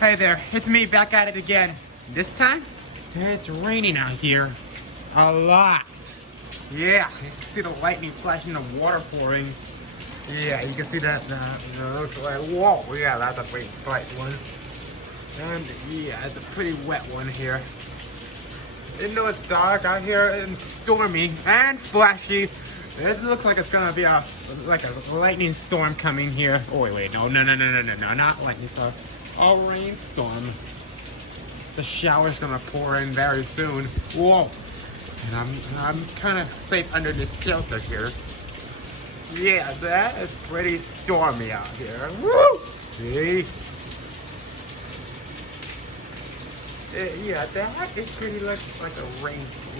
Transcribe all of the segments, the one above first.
Hey there, it's me back at it again. This time, it's raining out here. A lot. Yeah, you can see the lightning flashing, the water pouring. Yeah, you can see that. Looks like, whoa, yeah, that's a pretty bright one. And yeah, it's a pretty wet one here. Even though it's dark out here and stormy and flashy, it looks like it's gonna be a lightning storm coming here. Oh wait, no, not lightning storm. A rainstorm. The shower's gonna pour in very soon. Whoa! And I'm kind of safe under this shelter here. Yeah, that is pretty stormy out here. Woo! See? Yeah, that is pretty like a rainbow.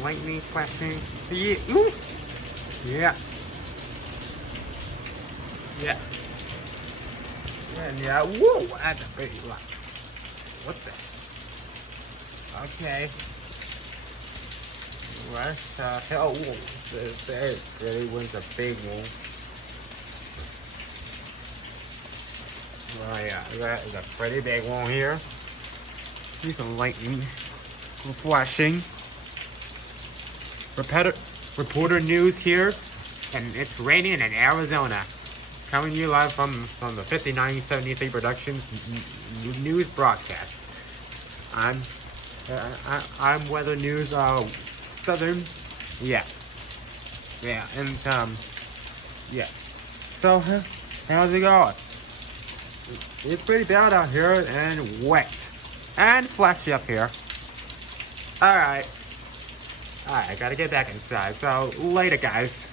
Lightning flashing. See it? Ooh! Yeah. Yeah. And yeah, whoa! That's a pretty lot. What the? Okay. What the hell? Whoa. There really was a big one. Oh yeah, that is a pretty big one here. See some lightning flashing. Reporter news here, and it's raining in Arizona. Coming to you live from the 5973 Productions news broadcast. I'm Weather News Southern. Yeah, and yeah. So how's it going? It's pretty bad out here and wet and flashy up here. All right, I gotta get back inside. So later, guys.